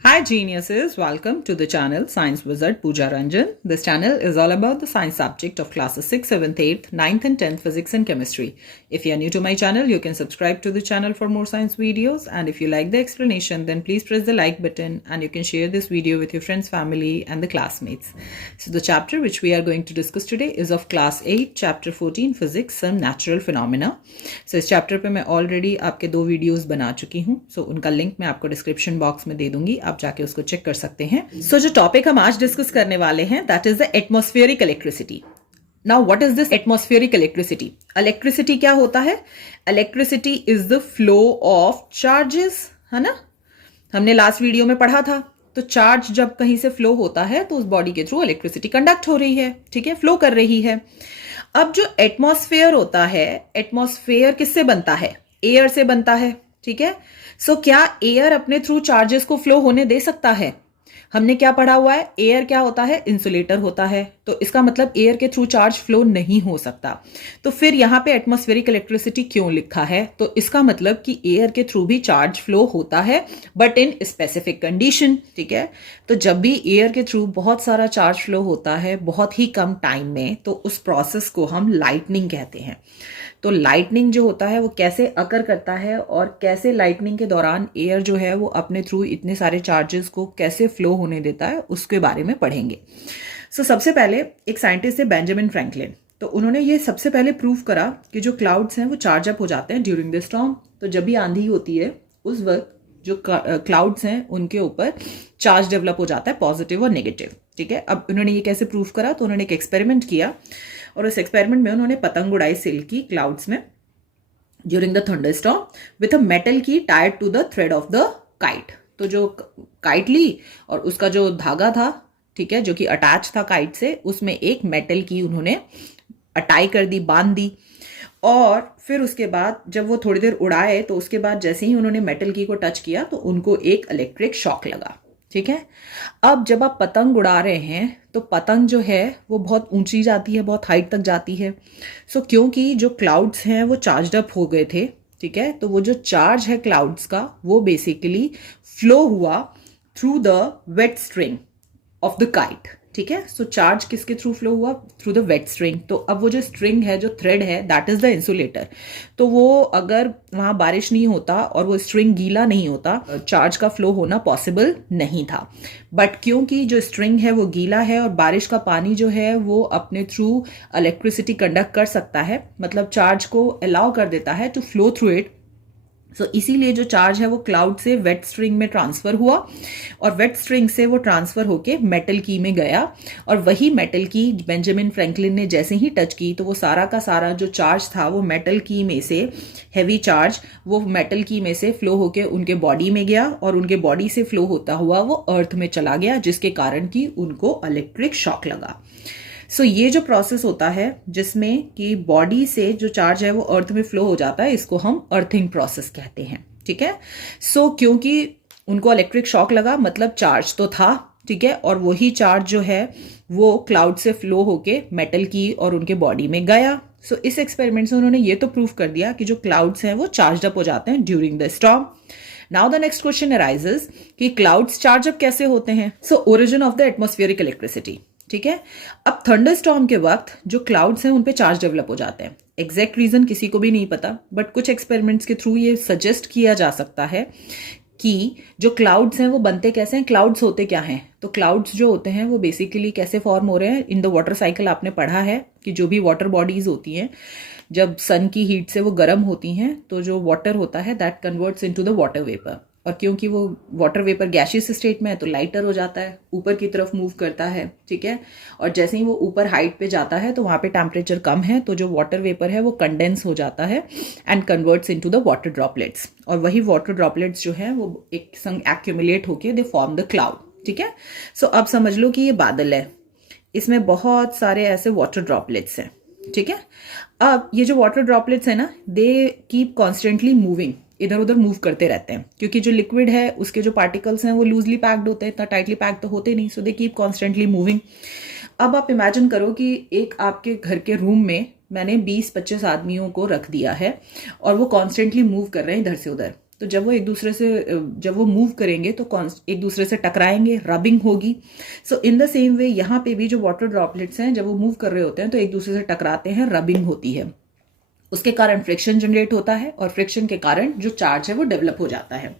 Hi geniuses, welcome to the channel Science Wizard Pooja Ranjan. This channel is all about the science subject of classes 6th, 7th, 8th, 9th and 10th physics and chemistry. If you are new to my channel, you can subscribe to the channel for more science videos, and if you like the explanation, then please press the like button and you can share this video with your friends, family and the classmates. So the chapter which we are going to discuss today is of class 8, chapter 14 physics, some natural phenomena. So इस chapter पे मैं already आपके 2 videos बना चुकी हूँ. So उनका link मैं आपको description box में दे दूंगी, आप जाके उसको चेक कर सकते हैं. सो जो टॉपिक हम आज डिस्कस करने वाले हैं that is the atmospheric electricity. Now what is this atmospheric electricity? Electricity क्या होता है? Electricity is the flow of charges, है ना. हमने लास्ट वीडियो में पढ़ा था. तो चार्ज जब कहीं से फ्लो होता है तो उस बॉडी के थ्रू इलेक्ट्रिसिटी कंडक्ट हो रही है, ठीक है, फ्लो कर रही है. अब जो एटमॉस्फेयर होता है, एटमॉस्फेयर किससे बनता है? एयर से बनता है, ठीक है. सो क्या एयर अपने थ्रू चार्जेस को फ्लो होने दे सकता है? हमने क्या पढ़ा हुआ है? एयर क्या होता है? इंसुलेटर होता है. तो इसका मतलब एयर के थ्रू चार्ज फ्लो नहीं हो सकता. तो फिर यहां पे एटमॉस्फेरिक इलेक्ट्रिसिटी क्यों लिखा है? तो इसका मतलब कि एयर के थ्रू भी चार्ज फ्लो होता है, बट इन स्पेसिफिक कंडीशन, ठीक है. तो जब भी एयर के थ्रू बहुत सारा चार्ज फ्लो होता है बहुत ही कम टाइम में, तो उस प्रोसेस को हम लाइटनिंग कहते हैं. तो लाइटनिंग जो होता है वो कैसे अकर करता है और कैसे लाइटनिंग के दौरान एयर जो है वो अपने थ्रू इतने सारे चार्जेस को कैसे फ्लो होने देता है उसके बारे में पढ़ेंगे. सो सबसे पहले एक साइंटिस्ट है बेंजामिन फ्रैंकलिन. तो उन्होंने ये सबसे पहले प्रूव करा कि जो क्लाउड्स हैं वो चार्ज अप हो जाते हैं ड्यूरिंग द स्टॉर्म. तो जब भी आंधी होती है उस वक्त जो क्लाउड्स हैं उनके ऊपर चार्ज डेवलप हो जाता है, पॉजिटिव और नेगेटिव, ठीक है. अब उन्होंने ये कैसे प्रूव करा? तो उन्होंने एक एक्सपेरिमेंट किया और उस एक्सपेरिमेंट में उन्होंने पतंग उड़ाई सिल्क की क्लाउड्स में during the thunderstorm with a metal की tied to the thread of the kite. तो जो काइट ली और उसका जो धागा था, ठीक है, जो कि अटैच था काइट से, उसमें एक मेटल की उन्होंने अटाई कर दी, बांध दी. और फिर उसके बाद जब वो थोड़ी देर उड़ाए तो उसके बाद जैसे ही उन्होंने मेटल की को टच किया तो उनको एक इलेक्ट्रिक शॉक लगा, ठीक है. अब जब आप पतंग उड़ा रहे हैं तो पतंग जो है वो बहुत ऊंची जाती है, बहुत हाइट तक जाती है. सो क्योंकि जो क्लाउड्स हैं वो चार्ज अप हो गए थे, ठीक है, तो वो जो चार्ज है क्लाउड्स का वो बेसिकली फ्लो हुआ through the wet string of the kite, ठीक है. सो चार्ज किसके थ्रू फ्लो हुआ? Through the wet string. तो अब वो जो स्ट्रिंग है, जो थ्रेड है, दैट इज द इंसुलेटर. तो वो अगर वहां बारिश नहीं होता और वो स्ट्रिंग गीला नहीं होता, चार्ज का फ्लो होना पॉसिबल नहीं था. बट क्योंकि जो स्ट्रिंग है वो गीला है और बारिश का पानी जो है वो अपने थ्रू इलेक्ट्रिसिटी कंडक्ट कर सकता है, मतलब चार्ज को अलाउ कर देता है टू फ्लो थ्रू इट. सो इसीलिए जो चार्ज है वो क्लाउड से वेट स्ट्रिंग में ट्रांसफर हुआ और वेट स्ट्रिंग से वो ट्रांसफर होके मेटल की में गया. और वही मेटल की बेंजामिन फ्रैंकलिन ने जैसे ही टच की तो वो सारा का सारा जो चार्ज था वो मेटल की में से, हैवी चार्ज, वो मेटल की में से फ्लो होके उनके बॉडी में गया और उनके बॉडी से फ्लो होता हुआ वो अर्थ में चला गया, जिसके कारण कि उनको इलेक्ट्रिक शॉक लगा. सो ये जो प्रोसेस होता है जिसमें कि बॉडी से जो चार्ज है वो अर्थ में फ्लो हो जाता है, इसको हम अर्थिंग प्रोसेस कहते हैं, ठीक है. सो क्योंकि उनको इलेक्ट्रिक शॉक लगा मतलब चार्ज तो था, ठीक है, और वही चार्ज जो है वो क्लाउड से फ्लो होके मेटल की और उनके बॉडी में गया. सो इस एक्सपेरिमेंट से उन्होंने ये तो प्रूव कर दिया कि जो क्लाउड्स हैं वो चार्ज अप हो जाते हैं during the storm. Now the next question arises कि क्लाउड्स चार्ज अप कैसे होते हैं. So origin of the atmospheric electricity, ठीक है. अब थंडरस्टॉर्म के वक्त जो क्लाउड्स हैं उन पे चार्ज डेवलप हो जाते हैं. एग्जैक्ट रीजन किसी को भी नहीं पता, बट कुछ एक्सपेरिमेंट्स के थ्रू ये सजेस्ट किया जा सकता है कि जो क्लाउड्स हैं वो बनते कैसे हैं, क्लाउड्स होते क्या हैं. तो क्लाउड्स जो होते हैं वो बेसिकली कैसे फॉर्म हो रहे हैं? इन द वाटर साइकिल आपने पढ़ा है कि जो भी वाटर बॉडीज होती हैं जब सन की हीट से वो गर्म होती हैं तो जो वाटर होता है that converts into the water vapour. और क्योंकि वो वाटर वेपर गैसियस स्टेट में है तो लाइटर हो जाता है, ऊपर की तरफ मूव करता है, ठीक है. और जैसे ही वो ऊपर हाइट पे जाता है तो वहां पे टेम्परेचर कम है तो जो वाटर वेपर है वो कंडेंस हो जाता है and converts into the water droplets. और वही वाटर ड्रॉपलेट्स जो है वो एक संग एक्यूमुलेट होके दे फॉर्म द क्लाउड, ठीक है. सो अब समझ लो कि ये बादल है, इसमें बहुत सारे ऐसे वाटर ड्रॉपलेट्स हैं, ठीक है. अब ये जो वाटर ड्रॉपलेट्स है ना, दे कीप कॉन्स्टेंटली मूविंग, इधर उधर मूव करते रहते हैं, क्योंकि जो लिक्विड है उसके जो पार्टिकल्स हैं वो लूजली पैक्ड होते हैं, इतना टाइटली पैक्ड तो होते नहीं. सो दे कीप कॉन्स्टेंटली मूविंग. अब आप इमेजिन करो कि एक आपके घर के रूम में मैंने 20-25 आदमियों को रख दिया है और वो कॉन्स्टेंटली मूव कर रहे हैं इधर से उधर. तो जब वो एक दूसरे से जब वो मूव करेंगे तो एक दूसरे से टकराएंगे, रबिंग होगी। सो इन द सेम वे यहाँ पे भी जो वाटर ड्रॉपलेट्स हैं जब वो मूव कर रहे होते हैं तो एक दूसरे से टकराते हैं, रबिंग होती है, उसके कारण फ्रिक्शन जनरेट होता है और फ्रिक्शन के कारण जो चार्ज है वो डेवलप हो जाता है।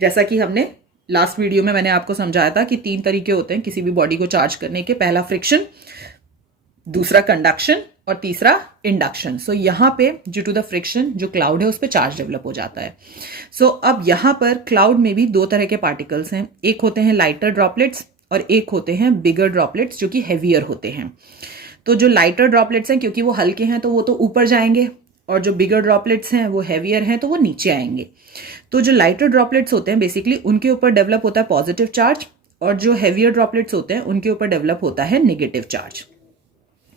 जैसा कि हमने लास्ट वीडियो में मैंने आपको समझाया था कि 3 तरीके होते हैं किसी भी बॉडी को चार्ज करने के, पहला फ्रिक्शन, दूसरा कंडक्शन और तीसरा इंडक्शन। सो यहाँ पे ड्यू टू द फ्रिक्शन जो क्लाउड है उस पर चार्ज डेवलप हो जाता है। सो अब यहाँ पर क्लाउड में भी 2 तरह के पार्टिकल्स हैं, एक होते हैं लाइटर ड्रॉपलेट्स और एक होते हैं बिगर ड्रॉपलेट्स जो कि हैवियर होते हैं। तो जो लाइटर ड्रॉपलेट्स हैं क्योंकि वो हल्के हैं तो वो तो ऊपर जाएंगे, और जो बिगर ड्रॉपलेट्स हैं वो हैवियर हैं तो वो नीचे आएंगे। तो जो लाइटर ड्रॉपलेट्स होते हैं बेसिकली उनके ऊपर डेवलप होता है पॉजिटिव चार्ज, और जो हैवियर ड्रॉपलेट्स होते हैं उनके ऊपर डेवलप होता है नेगेटिव चार्ज।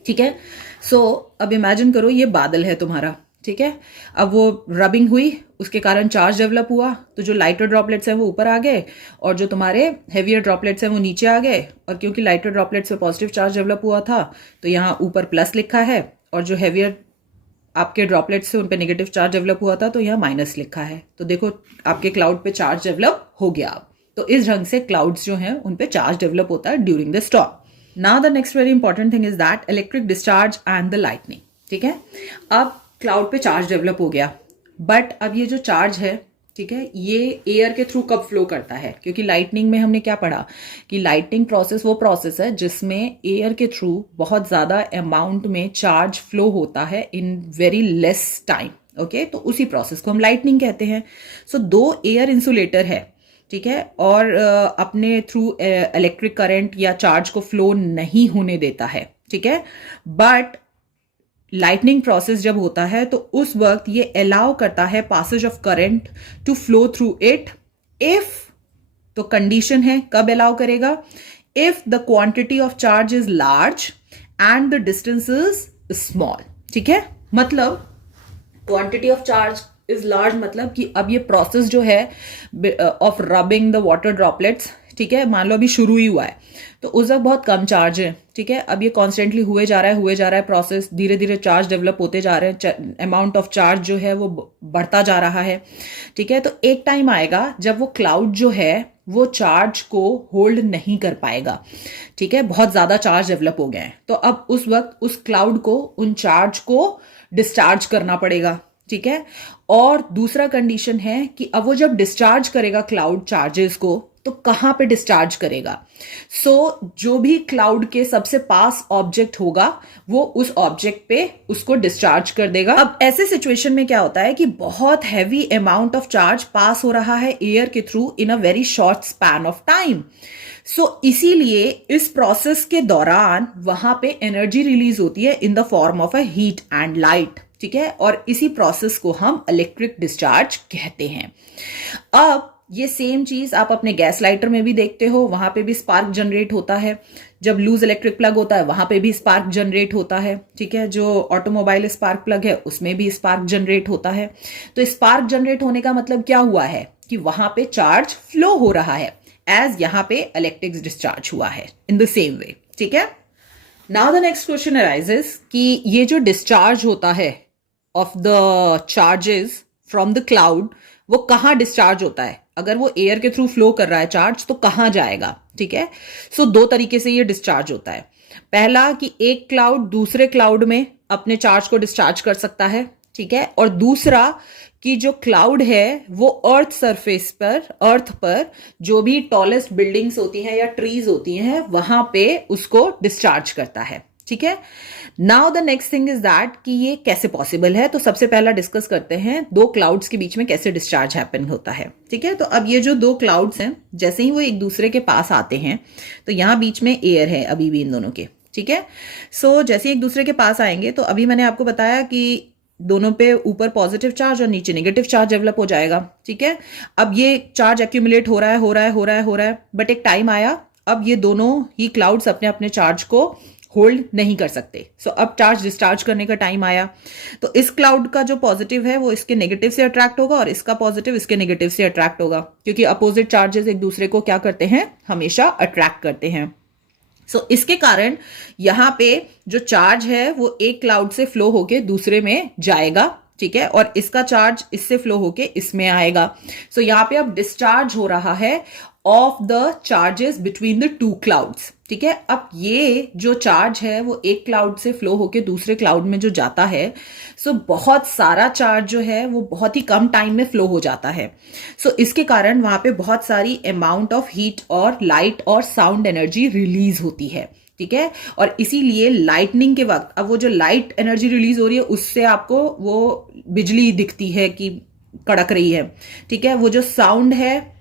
ठीक है। सो अब इमेजिन करो ये बादल है तुम्हारा, ठीक है। अब वो रबिंग हुई, उसके कारण चार्ज डेवलप हुआ, तो जो लाइटर ड्रॉपलेट्स हैं वो ऊपर आ गए और जो तुम्हारे हैवियर ड्रॉपलेट्स हैं वो नीचे आ गए। और क्योंकि लाइटर ड्रॉपलेट्स पे पॉजिटिव चार्ज डेवलप हुआ था तो यहाँ ऊपर प्लस लिखा है, और जो हैवियर आपके ड्रॉपलेट्स से उन पे नेगेटिव चार्ज डेवलप हुआ था तो यहाँ माइनस लिखा है। तो देखो आपके क्लाउड पे चार्ज डेवलप हो गया। तो इस ढंग से क्लाउड्स जो हैं उन पे चार्ज डेवलप होता है during the storm. Now the next very important thing is that electric discharge and the lightning. ठीक है, अब क्लाउड पे चार्ज डेवलप हो गया, बट अब ये जो चार्ज है, ठीक है, ये एयर के थ्रू कब फ्लो करता है? क्योंकि लाइटनिंग में हमने क्या पढ़ा कि लाइटनिंग प्रोसेस वो प्रोसेस है जिसमें एयर के थ्रू बहुत ज्यादा अमाउंट में चार्ज फ्लो होता है in very less time. Okay, तो उसी प्रोसेस को हम लाइटनिंग कहते हैं। सो 2 एयर इंसुलेटर है, ठीक है, और अपने थ्रू इलेक्ट्रिक करंट या चार्ज को फ्लो नहीं होने देता है, ठीक है। बट लाइटनिंग प्रोसेस जब होता है तो उस वक्त ये अलाउ करता है passage of current to flow through it if, तो कंडीशन है कब अलाउ करेगा, if the quantity of charge is large and the distance is small. ठीक है, मतलब quantity of charge is large मतलब कि अब ये प्रोसेस जो है of rubbing the water droplets, ठीक है, मान लो अभी शुरू ही हुआ है तो उस वक्त बहुत कम चार्ज है, ठीक है। अब ये कॉन्स्टेंटली हुए जा रहा है प्रोसेस, धीरे धीरे चार्ज डेवलप होते जा रहे हैं, अमाउंट ऑफ चार्ज जो है वो बढ़ता जा रहा है, ठीक है। तो एक टाइम आएगा जब वो क्लाउड जो है वो चार्ज को होल्ड नहीं कर पाएगा, ठीक है, बहुत ज्यादा चार्ज डेवलप हो गए हैं। तो अब उस वक्त उस क्लाउड को उन चार्ज को डिस्चार्ज करना पड़ेगा, ठीक है। और दूसरा कंडीशन है कि अब वो जब डिस्चार्ज करेगा क्लाउड चार्जेस को तो कहां पे डिस्चार्ज करेगा? सो जो भी क्लाउड के सबसे पास ऑब्जेक्ट होगा वो उस ऑब्जेक्ट पे उसको डिस्चार्ज कर देगा। अब ऐसे सिचुएशन में क्या होता है कि बहुत heavy amount of charge pass हो रहा है एयर के through in a very short span of time. So इसीलिए इस प्रोसेस के दौरान वहां पे एनर्जी रिलीज होती है in the form of a heat and light, ठीक है, और इसी प्रोसेस को हम इलेक्ट्रिक डिस्चार्ज कहते हैं। अब ये सेम चीज आप अपने गैस लाइटर में भी देखते हो, वहां पे भी स्पार्क जनरेट होता है। जब लूज इलेक्ट्रिक प्लग होता है वहां पे भी स्पार्क जनरेट होता है, ठीक है। जो ऑटोमोबाइल स्पार्क प्लग है उसमें भी स्पार्क जनरेट होता है। तो स्पार्क जनरेट होने का मतलब क्या हुआ है कि वहां पे चार्ज फ्लो हो रहा है, एज यहां पे इलेक्ट्रिक डिस्चार्ज हुआ है इन द सेम वे, ठीक है। Now the next question arises कि ये जो डिस्चार्ज होता है of the charges from the cloud वो कहां डिस्चार्ज होता है? अगर वो एयर के थ्रू फ्लो कर रहा है चार्ज तो कहां जाएगा? ठीक है, सो 2 तरीके से ये डिस्चार्ज होता है। पहला कि एक क्लाउड दूसरे क्लाउड में अपने चार्ज को डिस्चार्ज कर सकता है, ठीक है, और दूसरा कि जो क्लाउड है वो अर्थ सरफेस पर, अर्थ पर जो भी टॉलेस्ट बिल्डिंग्स होती हैं या ट्रीज होती हैं वहां पे उसको डिस्चार्ज करता है, ठीक है। Now the next thing is that कि ये कैसे पॉसिबल है। तो सबसे पहला डिस्कस करते हैं 2 क्लाउड्स के बीच में कैसे डिस्चार्ज हैपन होता है, ठीक है। तो अब ये जो 2 क्लाउड्स हैं जैसे ही वो एक दूसरे के पास आते हैं तो यहाँ बीच में एयर है अभी भी इन दोनों के, ठीक है। सो जैसे एक दूसरे के पास आएंगे तो अभी मैंने आपको बताया कि दोनों पे ऊपर पॉजिटिव चार्ज और नीचे नेगेटिव चार्ज डेवलप हो जाएगा, ठीक है। अब ये चार्ज एक्यूमुलेट हो रहा है, बट एक टाइम आया अब ये दोनों ही क्लाउड्स अपने अपने चार्ज को होल्ड नहीं कर सकते। सो अब चार्ज डिस्चार्ज करने का टाइम आया तो इस क्लाउड का जो पॉजिटिव है वो इसके नेगेटिव से अट्रैक्ट होगा और इसका पॉजिटिव इसके नेगेटिव से अट्रैक्ट होगा, क्योंकि अपोजिट चार्जेस एक दूसरे को क्या करते हैं? हमेशा अट्रैक्ट करते हैं। सो इसके कारण यहाँ पे जो चार्ज है वो एक क्लाउड से फ्लो होके दूसरे में जाएगा, ठीक है, और इसका चार्ज इससे फ्लो होके इसमें आएगा। सो यहाँ पे अब डिस्चार्ज हो रहा है of the charges between the two clouds. ठीक है, अब ये जो चार्ज है वो एक क्लाउड से फ्लो होके दूसरे क्लाउड में जो जाता है, सो बहुत सारा चार्ज जो है वो बहुत ही कम टाइम में फ्लो हो जाता है। सो इसके कारण वहां पे बहुत सारी अमाउंट ऑफ हीट और लाइट और साउंड एनर्जी रिलीज होती है। ठीक है, और इसीलिए लाइटनिंग के वक्त अब वो जो लाइट एनर्जी रिलीज हो रही है उससे आपको वो बिजली दिखती है कि कड़क रही है। ठीक है, वो जो साउंड है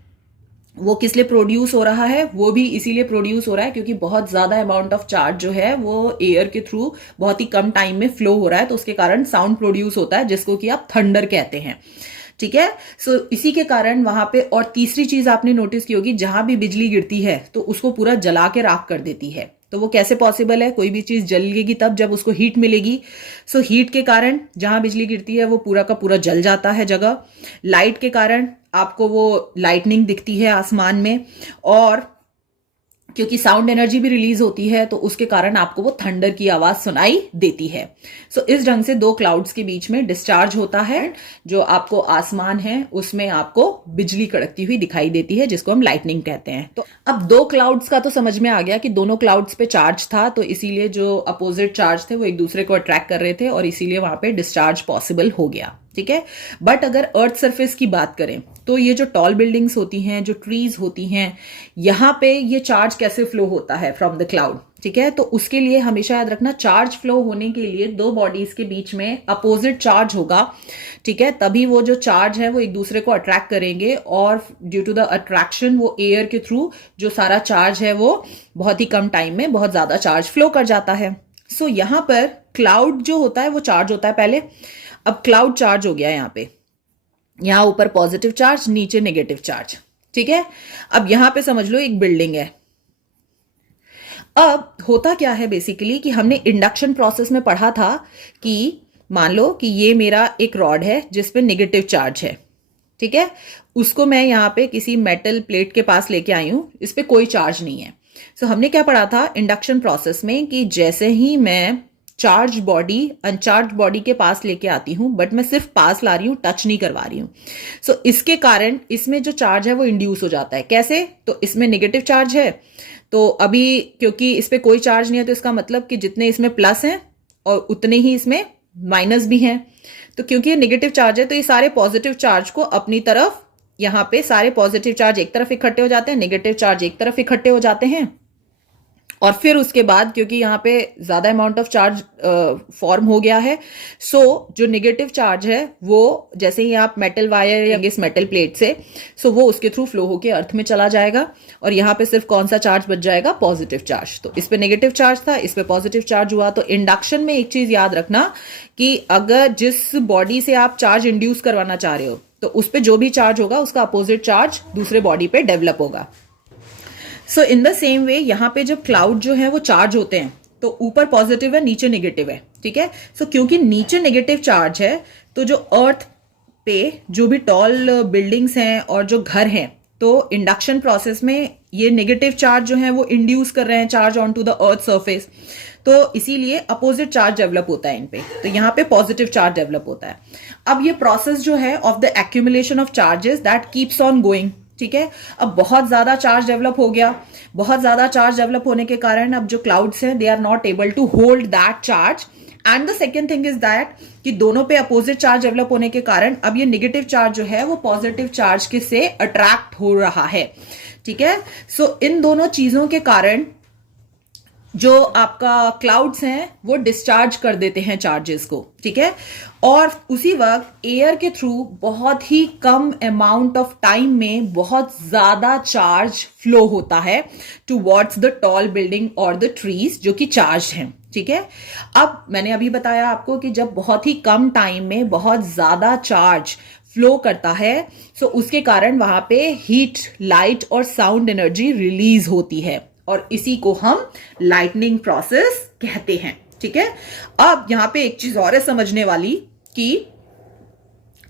वो किस लिए प्रोड्यूस हो रहा है, वो भी इसीलिए प्रोड्यूस हो रहा है क्योंकि बहुत ज्यादा अमाउंट ऑफ चार्ज जो है वो एयर के थ्रू बहुत ही कम टाइम में फ्लो हो रहा है, तो उसके कारण साउंड प्रोड्यूस होता है जिसको कि आप थंडर कहते हैं। ठीक है, सो इसी के कारण वहां पे, और तीसरी चीज आपने नोटिस की होगी, जहां भी बिजली गिरती है तो उसको पूरा जला के राख कर देती है। तो वो कैसे पॉसिबल है? कोई भी चीज जलेगी तब जब उसको हीट मिलेगी। सो हीट के कारण जहां बिजली गिरती है वो पूरा का पूरा जल जाता है जगह। लाइट के कारण आपको वो लाइटनिंग दिखती है आसमान में, और क्योंकि साउंड एनर्जी भी रिलीज होती है तो उसके कारण आपको वो थंडर की आवाज सुनाई देती है। सो इस ढंग से दो क्लाउड्स के बीच में डिस्चार्ज होता है, जो आपको आसमान है उसमें आपको बिजली कड़कती हुई दिखाई देती है, जिसको हम लाइटनिंग कहते हैं। तो अब दो क्लाउड्स का तो समझ में आ गया कि दोनों क्लाउड्स पे चार्ज था, तो इसीलिए जो अपोजिट चार्ज थे वो एक दूसरे को अट्रैक्ट कर रहे थे और इसीलिए वहां पे डिस्चार्ज पॉसिबल हो गया। ठीक है, बट अगर अर्थ सरफेस की बात करें तो ये जो टॉल बिल्डिंग्स होती हैं, जो ट्रीज होती हैं, यहां पे ये चार्ज कैसे फ्लो होता है फ्रॉम द क्लाउड। ठीक है, तो उसके लिए हमेशा याद रखना, चार्ज फ्लो होने के लिए दो बॉडीज के बीच में अपोजिट चार्ज होगा। ठीक है, तभी वो जो चार्ज है वो एक दूसरे को अट्रैक्ट करेंगे, और ड्यू टू द अट्रैक्शन वो एयर के थ्रू जो सारा चार्ज है वो बहुत ही कम टाइम में बहुत ज्यादा चार्ज फ्लो कर जाता है। सो यहां पर क्लाउड जो होता है वो चार्ज होता है पहले। अब क्लाउड चार्ज हो गया, यहां ऊपर पॉजिटिव चार्ज, नीचे नेगेटिव चार्ज। ठीक है, अब यहां पे समझ लो एक बिल्डिंग है। अब होता क्या है बेसिकली कि हमने इंडक्शन प्रोसेस में पढ़ा था कि मान लो कि ये मेरा एक रॉड है जिसपे नेगेटिव चार्ज है। ठीक है, उसको मैं यहां पे किसी मेटल प्लेट के पास लेके आई हूं, इस पे कोई चार्ज नहीं है। सो हमने क्या पढ़ा था इंडक्शन प्रोसेस में कि जैसे ही मैं चार्ज बॉडी अनचार्ज बॉडी के पास लेके आती हूं, बट मैं सिर्फ पास ला रही हूं, टच नहीं करवा रही हूं। सो इसके कारण इसमें जो चार्ज है वो इंड्यूस हो जाता है। कैसे? तो इसमें नेगेटिव चार्ज है, तो अभी क्योंकि इस पे कोई चार्ज नहीं है तो इसका मतलब कि जितने इसमें प्लस हैं और उतने ही इसमें माइनस भी हैं। तो क्योंकि ये नेगेटिव चार्ज है तो ये सारे पॉजिटिव चार्ज को अपनी तरफ, यहां पे सारे पॉजिटिव चार्ज एक तरफ इकट्ठे हो जाते हैं, नेगेटिव चार्ज एक तरफ इकट्ठे हो जाते हैं, और फिर उसके बाद क्योंकि यहाँ पे ज्यादा अमाउंट ऑफ चार्ज फॉर्म हो गया है, सो जो नेगेटिव चार्ज है वो जैसे ही आप मेटल वायर या इस मेटल प्लेट से, सो वो उसके थ्रू फ्लो होके अर्थ में चला जाएगा, और यहाँ पे सिर्फ कौन सा चार्ज बच जाएगा? Positive charge. तो इस पे नेगेटिव चार्ज था, इस पे पॉजिटिव चार्ज हुआ। तो इंडक्शन में एक चीज याद रखना कि अगर जिस बॉडी से आप चार्ज इंड्यूस करवाना चाह रहे हो तो उस पर जो भी चार्ज होगा उसका अपोजिट चार्ज दूसरे बॉडी पे डेवलप होगा। सो इन द सेम वे यहां पे जब क्लाउड जो है वो चार्ज होते हैं तो ऊपर पॉजिटिव है, नीचे नेगेटिव है। ठीक है, सो क्योंकि नीचे नेगेटिव चार्ज है तो जो अर्थ पे जो भी टॉल बिल्डिंग्स हैं और जो घर हैं, तो इंडक्शन प्रोसेस में ये नेगेटिव चार्ज जो है वो इंड्यूस कर रहे हैं charge on to the earth surface, तो इसीलिए अपोजिट चार्ज डेवलप होता है इन पे, तो यहाँ पे पॉजिटिव चार्ज डेवलप होता है। अब ये प्रोसेस जो है of the accumulation of charges that keeps on going. ठीक है, अब बहुत ज्यादा चार्ज डेवलप हो गया, बहुत ज्यादा चार्ज डेवलप होने के कारण अब जो क्लाउड्स हैं they are not able to hold that charge, and the second thing is that कि दोनों पे अपोजिट चार्ज डेवलप होने के कारण अब ये नेगेटिव चार्ज जो है वो पॉजिटिव चार्ज के से अट्रैक्ट हो रहा है। ठीक है, सो इन दोनों चीजों के कारण जो आपका क्लाउड्स हैं वो डिस्चार्ज कर देते हैं चार्जेस को। ठीक है, और उसी वक्त एयर के थ्रू बहुत ही कम अमाउंट ऑफ टाइम में बहुत ज्यादा चार्ज फ्लो होता है टुवर्ड्स द टॉल बिल्डिंग और द ट्रीज जो कि चार्ज हैं। ठीक है, अब मैंने अभी बताया आपको कि जब बहुत ही कम टाइम में बहुत ज्यादा चार्ज फ्लो करता है सो उसके कारण वहां पे हीट, लाइट और साउंड एनर्जी रिलीज होती है, और इसी को हम लाइटनिंग प्रोसेस कहते हैं। ठीक है, अब यहां पे एक चीज और है समझने वाली कि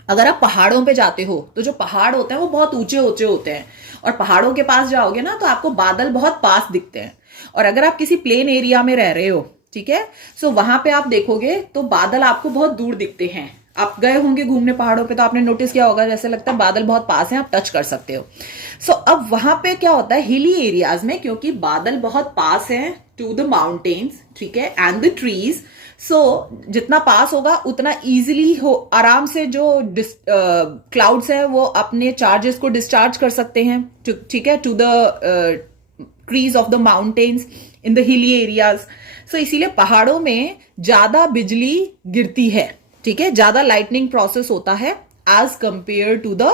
अगर आप पहाड़ों पे जाते हो तो जो पहाड़ होते हैं वो बहुत ऊंचे ऊंचे होते हैं, और पहाड़ों के पास जाओगे ना तो आपको बादल बहुत पास दिखते हैं, और अगर आप किसी प्लेन एरिया में रह रहे हो, ठीक है, सो वहां पे आप देखोगे तो बादल आपको बहुत दूर दिखते हैं, आप गए होंगे घूमने पहाड़ों पे तो आपने नोटिस किया होगा, जैसे लगता है बादल बहुत पास हैं, आप टच कर सकते हो। सो अब वहां पे क्या होता है, हिली एरियाज में, क्योंकि बादल बहुत पास हैं टू द माउंटेन्स, ठीक है, एंड द ट्रीज, सो जितना पास होगा उतना इजीली हो, आराम से जो क्लाउड्स हैं वो अपने चार्जेस को डिस्चार्ज कर सकते हैं, ठीक है, to the trees of the mountains in the hilly areas. So इसीलिए पहाड़ों में ज्यादा बिजली गिरती है, ठीक है, ज्यादा लाइटनिंग प्रोसेस होता है as compare to the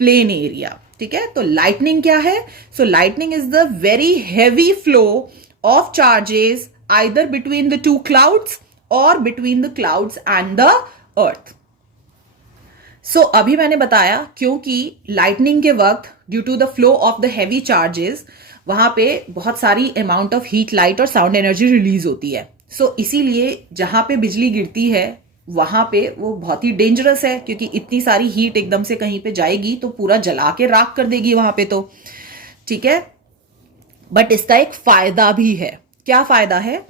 plain area, ठीक है। तो लाइटनिंग क्या है? So lightning is the very heavy flow of charges either between the two clouds और between the clouds and the earth. So अभी मैंने बताया क्योंकि लाइटनिंग के वक्त due to the flow of the heavy charges वहां पे बहुत सारी अमाउंट ऑफ हीट, लाइट और साउंड एनर्जी रिलीज होती है। सो इसीलिए जहां पे बिजली गिरती है वहां पे वो बहुत ही डेंजरस है, क्योंकि इतनी सारी हीट एकदम से कहीं पे जाएगी तो पूरा जला के राख कर देगी वहां पे, तो ठीक है। बट इसका एक फायदा भी है। क्या फायदा है?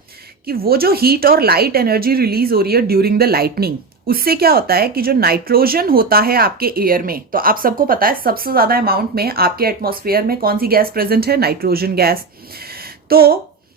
कि वो जो हीट और लाइट एनर्जी रिलीज हो रही है ड्यूरिंग द लाइटनिंग, उससे क्या होता है कि जो नाइट्रोजन होता है आपके एयर में, तो आप सबको पता है सबसे ज्यादा अमाउंट में आपके एटमॉस्फेयर में कौन सी गैस प्रेजेंट है? Nitrogen gas. तो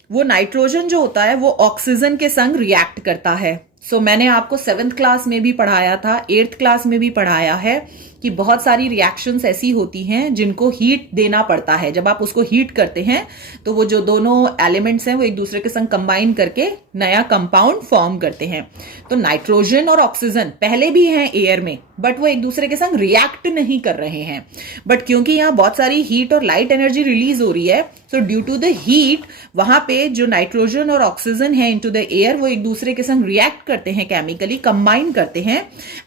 वो नाइट्रोजन जो होता है वो ऑक्सीजन के संग रिएक्ट करता है। सो मैंने आपको 7th क्लास में भी पढ़ाया था, 8th क्लास में भी पढ़ाया है कि बहुत सारी रिएक्शंस ऐसी होती हैं जिनको हीट देना पड़ता है। जब आप उसको हीट करते हैं तो वो जो दोनों एलिमेंट्स हैं वो एक दूसरे के संग कंबाइन करके नया कंपाउंड फॉर्म करते हैं। तो नाइट्रोजन और ऑक्सीजन पहले भी हैं एयर में, बट वो एक दूसरे के संग रिएक्ट नहीं कर रहे हैं। बट क्योंकि यहाँ बहुत सारी हीट और लाइट एनर्जी रिलीज हो रही है, so due to the heat वहां पे जो नाइट्रोजन और ऑक्सीजन है इनटू द एयर वो एक दूसरे के संग रिएक्ट करते हैं, केमिकली कंबाइन करते हैं,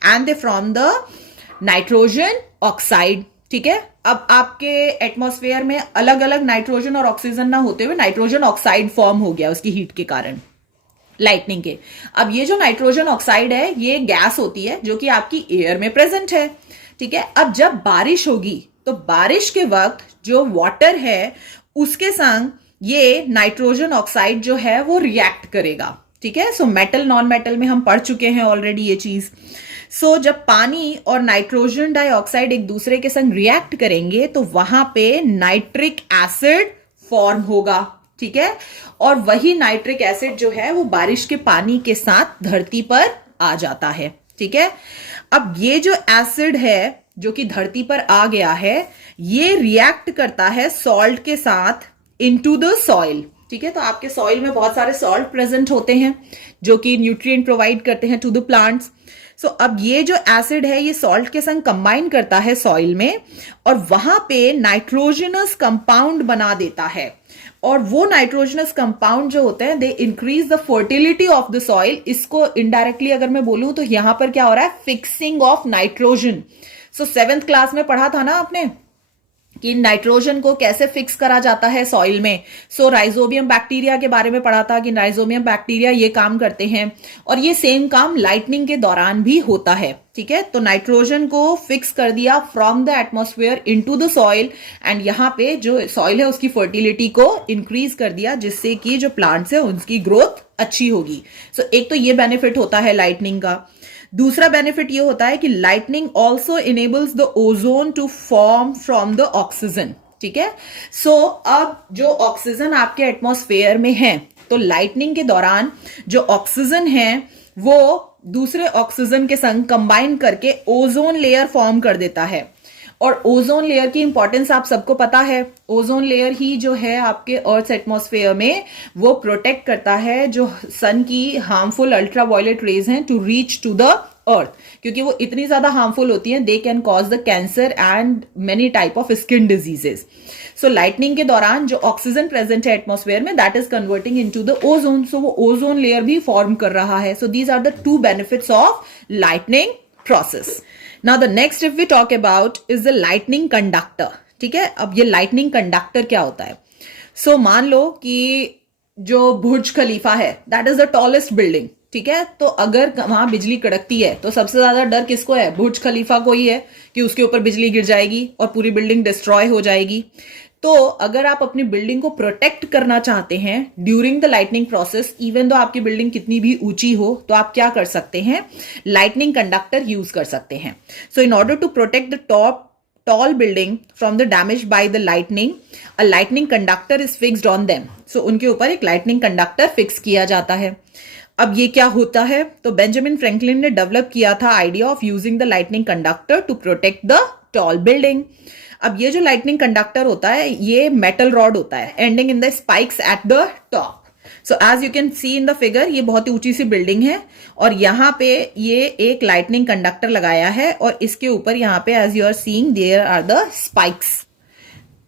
and they from the nitrogen oxide, ठीक है। अब आपके एटमॉस्फेयर में अलग अलग नाइट्रोजन और ऑक्सीजन ना होते हुए नाइट्रोजन ऑक्साइड फॉर्म हो गया उसकी हीट के कारण, लाइटनिंग के। अब ये जो नाइट्रोजन ऑक्साइड है ये गैस होती है जो कि आपकी एयर में प्रेजेंट है, ठीक है। अब जब बारिश होगी तो बारिश के वक्त जो वाटर है उसके संग ये नाइट्रोजन ऑक्साइड जो है वो रिएक्ट करेगा, ठीक है। सो मेटल नॉन मेटल में हम पढ़ चुके हैं ऑलरेडी ये चीज। सो जब पानी और नाइट्रोजन डाइऑक्साइड एक दूसरे के संग रिएक्ट करेंगे तो वहां पे नाइट्रिक एसिड फॉर्म होगा, ठीक है। और वही नाइट्रिक एसिड जो है वो बारिश के पानी के साथ धरती पर आ जाता है, ठीक है। अब ये जो एसिड है जो कि धरती पर आ गया है ये रिएक्ट करता है सॉल्ट के साथ इनटू द सॉइल, ठीक है। तो आपके सॉइल में बहुत सारे सॉल्ट प्रेजेंट होते हैं जो कि न्यूट्रिएंट प्रोवाइड करते हैं टू द प्लांट्स। सो अब ये जो एसिड है ये सॉल्ट के संग कंबाइन करता है सॉइल में और वहां पे नाइट्रोजनस कंपाउंड बना देता है, और वो नाइट्रोजनस कंपाउंड जो होते हैं they increase the fertility of the soil. इसको इनडायरेक्टली अगर मैं बोलूं तो यहां पर क्या हो रहा है? Fixing of nitrogen. So 7th class में पढ़ा था ना आपने कि नाइट्रोजन को कैसे फिक्स करा जाता है सॉइल में। सो राइजोबियम बैक्टीरिया के बारे में पढ़ा था कि राइजोबियम बैक्टीरिया ये काम करते हैं, और ये सेम काम लाइटनिंग के दौरान भी होता है, ठीक है। तो नाइट्रोजन को फिक्स कर दिया from the atmosphere into the soil, and यहाँ पे जो सॉइल है उसकी फर्टिलिटी को इंक्रीज कर दिया जिससे कि जो प्लांट्स है उनकी ग्रोथ अच्छी होगी। सो एक तो ये बेनिफिट होता है लाइटनिंग का। दूसरा बेनिफिट ये होता है कि lightning also enables the ozone to form from the oxygen, ठीक है। सो अब जो ऑक्सीजन आपके एटमॉस्फेयर में है तो लाइटनिंग के दौरान जो ऑक्सीजन है वो दूसरे ऑक्सीजन के संग कंबाइन करके ओजोन लेयर फॉर्म कर देता है। और ओजोन लेयर की इंपॉर्टेंस आप सबको पता है। ओजोन लेयर ही जो है आपके अर्थ एटमॉस्फेयर में वो प्रोटेक्ट करता है जो सन की हार्मफुल अल्ट्रावायलेट रेज हैं to reach to the earth, क्योंकि वो इतनी ज्यादा हार्मफुल होती हैं they can cause the cancer and many type of skin diseases. So lightning के दौरान जो ऑक्सीजन प्रेजेंट है एटमॉस्फेयर में that is converting into the ozone, so वो ओजोन लेयर भी फॉर्म कर रहा है। So these are the two benefits of lightning process. Now the next if we talk about is the lightning conductor, ठीक है। अब ये lightning conductor क्या होता है? So मान लो कि जो बुर्ज खलीफा है that is the tallest building, ठीक है। तो अगर वहां बिजली कड़कती है तो सबसे ज्यादा डर किसको है? बुर्ज खलीफा को ही है कि उसके ऊपर बिजली गिर जाएगी और पूरी बिल्डिंग डिस्ट्रॉय हो जाएगी। तो अगर आप अपनी बिल्डिंग को प्रोटेक्ट करना चाहते हैं during the lightning process, even though आपकी बिल्डिंग कितनी भी ऊंची हो, तो आप क्या कर सकते हैं, लाइटनिंग कंडक्टर यूज कर सकते हैं. So in order to protect the tall building from the damage by the lightning, a lightning conductor is fixed on them. So उनके ऊपर एक lightning conductor फिक्स किया जाता है. अब ये क्या होता है, तो बेंजामिन फ्रैंकलिन ने डेवलप किया था idea of using the lightning conductor to protect the tall building. अब ये जो लाइटनिंग कंडक्टर होता है ये मेटल रॉड होता है ending in the spikes at the top. So as you can see in the figure, ये बहुत ही ऊंची सी बिल्डिंग है और यहाँ पे ये एक लाइटनिंग कंडक्टर लगाया है और इसके ऊपर यहाँ पे as you are seeing there are the spikes.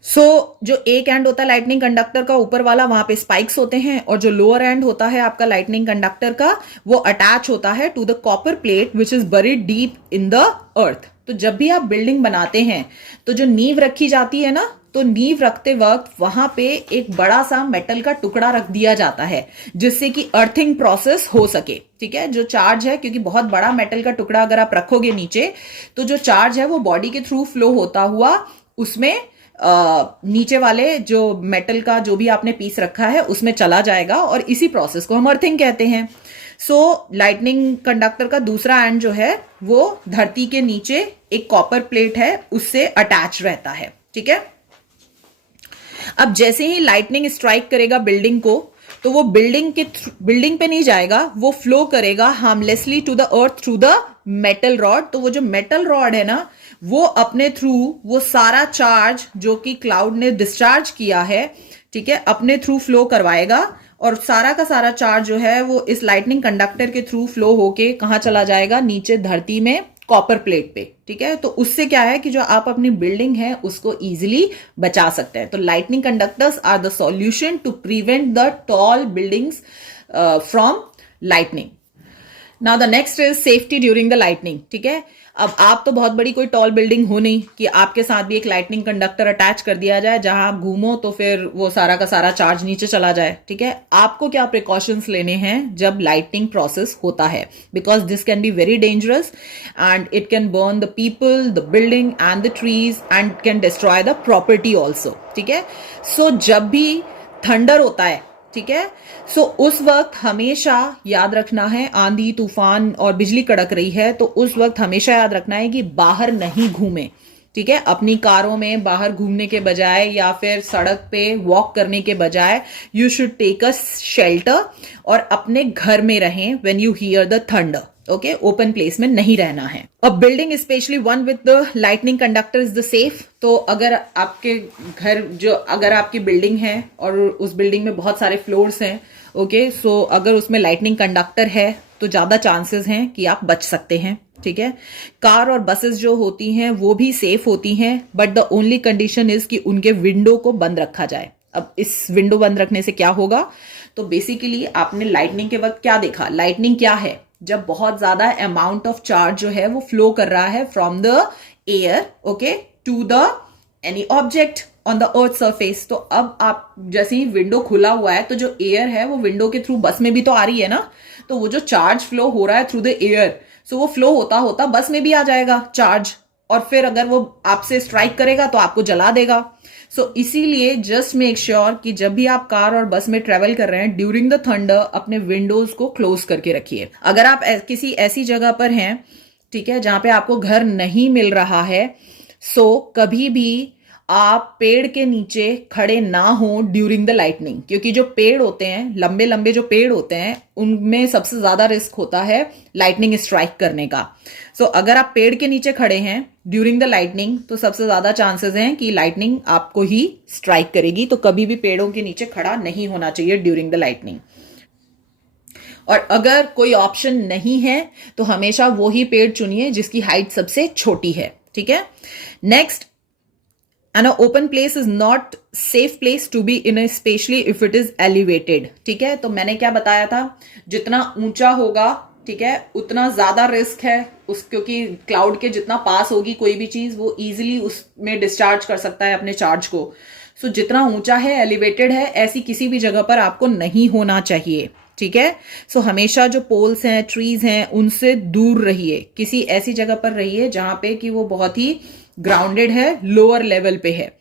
So जो एक एंड होता है लाइटनिंग कंडक्टर का ऊपर वाला, वहां पे स्पाइक्स होते हैं और जो लोअर एंड होता है आपका लाइटनिंग कंडक्टर का, वो अटैच होता है to the copper plate which is buried deep in the earth. तो जब भी आप बिल्डिंग बनाते हैं तो जो नींव रखी जाती है ना, तो नींव रखते वक्त वहां पे एक बड़ा सा मेटल का टुकड़ा रख दिया जाता है जिससे कि अर्थिंग प्रोसेस हो सके. ठीक है, जो चार्ज है, क्योंकि बहुत बड़ा मेटल का टुकड़ा अगर आप रखोगे नीचे, तो जो चार्ज है वो बॉडी के थ्रू फ्लो होता हुआ उसमें नीचे वाले जो मेटल का जो भी आपने पीस रखा है उसमें चला जाएगा और इसी प्रोसेस को हम अर्थिंग कहते हैं. सो लाइटनिंग कंडक्टर का दूसरा एंड जो है वो धरती के नीचे एक कॉपर प्लेट है उससे अटैच रहता है. ठीक है, अब जैसे ही लाइटनिंग स्ट्राइक करेगा बिल्डिंग को, तो वो बिल्डिंग पे नहीं जाएगा, वो फ्लो करेगा harmlessly to the earth through the metal rod. तो वो जो मेटल रॉड है ना, वो अपने थ्रू वो सारा चार्ज जो कि क्लाउड ने डिस्चार्ज किया है, ठीक है, अपने थ्रू फ्लो करवाएगा और सारा का सारा चार्ज जो है वो इस लाइटनिंग कंडक्टर के थ्रू फ्लो होके कहां चला जाएगा, नीचे धरती में कॉपर प्लेट पे. ठीक है, तो उससे क्या है कि जो आप अपनी बिल्डिंग है उसको इजीली बचा सकते हैं. तो lightning conductors are the solution to prevent the tall buildings from lightning. Now the next is safety during the lightning. ठीक है, अब आप तो बहुत बड़ी कोई टॉल बिल्डिंग हो नहीं कि आपके साथ भी एक लाइटनिंग कंडक्टर अटैच कर दिया जाए, जहां आप घूमो तो फिर वो सारा का सारा चार्ज नीचे चला जाए. ठीक है, आपको क्या प्रिकॉशंस लेने हैं जब लाइटनिंग प्रोसेस होता है, because this can be very dangerous and it can burn the people, the building and the trees and can destroy the property also. ठीक है, सो जब भी थंडर होता है, ठीक है, सो उस वक्त हमेशा याद रखना है, आंधी तूफान और बिजली कड़क रही है तो उस वक्त हमेशा याद रखना है कि बाहर नहीं घूमें. ठीक है, अपनी कारों में बाहर घूमने के बजाय या फिर सड़क पे वॉक करने के बजाय you should take a shelter और अपने घर में रहें when you hear the thunder. Okay, open place में नहीं रहना है. A building specially one with the lightning conductor is the safe. तो अगर आपके घर अगर आपकी बिल्डिंग है और उस बिल्डिंग में बहुत सारे फ्लोर्स हैं, ओके, सो अगर उसमें लाइटनिंग कंडक्टर है तो ज्यादा चांसेस हैं कि आप बच सकते हैं. ठीक है, कार और बसेस जो होती हैं वो भी सेफ होती हैं, but the only condition is कि उनके विंडो को बंद रखा जाए. अब इस विंडो बंद रखने से क्या होगा, तो बेसिकली आपने लाइटनिंग के वक्त क्या देखा, लाइटनिंग क्या है, जब बहुत ज्यादा अमाउंट ऑफ चार्ज जो है वो फ्लो कर रहा है from the air, okay, to the any object on the earth surface. तो अब आप जैसे ही विंडो खुला हुआ है तो जो एयर है वो विंडो के थ्रू बस में भी तो आ रही है ना, तो वो जो चार्ज फ्लो हो रहा है थ्रू द एयर, सो वो फ्लो होता होता बस में भी आ जाएगा चार्ज और फिर अगर वो आपसे स्ट्राइक करेगा तो आपको जला देगा. सो इसीलिए जस्ट मेक श्योर कि जब भी आप कार और बस में ट्रेवल कर रहे हैं ड्यूरिंग द थंडर अपने विंडोज को क्लोज करके रखिए. अगर आप किसी ऐसी जगह पर हैं, ठीक है, जहां पे आपको घर नहीं मिल रहा है, सो कभी भी आप पेड़ के नीचे खड़े ना हो ड्यूरिंग द लाइटनिंग, क्योंकि जो पेड़ होते हैं, लंबे लंबे जो पेड़ होते हैं, उनमें सबसे ज्यादा रिस्क होता है लाइटनिंग स्ट्राइक करने का. सो अगर आप पेड़ के नीचे खड़े हैं ड्यूरिंग द लाइटनिंग तो सबसे ज्यादा चांसेस हैं कि लाइटनिंग आपको ही स्ट्राइक करेगी. तो कभी भी पेड़ों के नीचे खड़ा नहीं होना चाहिए ड्यूरिंग द लाइटनिंग. और अगर कोई ऑप्शन नहीं है तो हमेशा वो ही पेड़ चुनिए जिसकी हाइट सबसे छोटी है. ठीक है, next, and an open place is not safe place to be in, especially if it is elevated. ठीक है, तो मैंने क्या बताया था, जितना ऊंचा होगा, ठीक है, उतना ज्यादा रिस्क है क्योंकि क्लाउड के जितना पास होगी कोई भी चीज वो इजीली उसमें डिस्चार्ज कर सकता है अपने चार्ज को. सो जितना ऊंचा है, एलिवेटेड है, ऐसी किसी भी जगह पर आपको नहीं होना चाहिए. ठीक है, सो हमेशा जो पोल्स हैं, ट्रीज हैं, उनसे दूर रहिए. किसी ऐसी जगह पर रहिए जहां पे कि वो बहुत ही ग्राउंडेड है, लोअर लेवल पे है.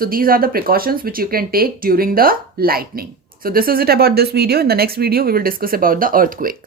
So these are the precautions which you can take during the lightning. So this is it about this video. In the next video, we will discuss about the earthquake.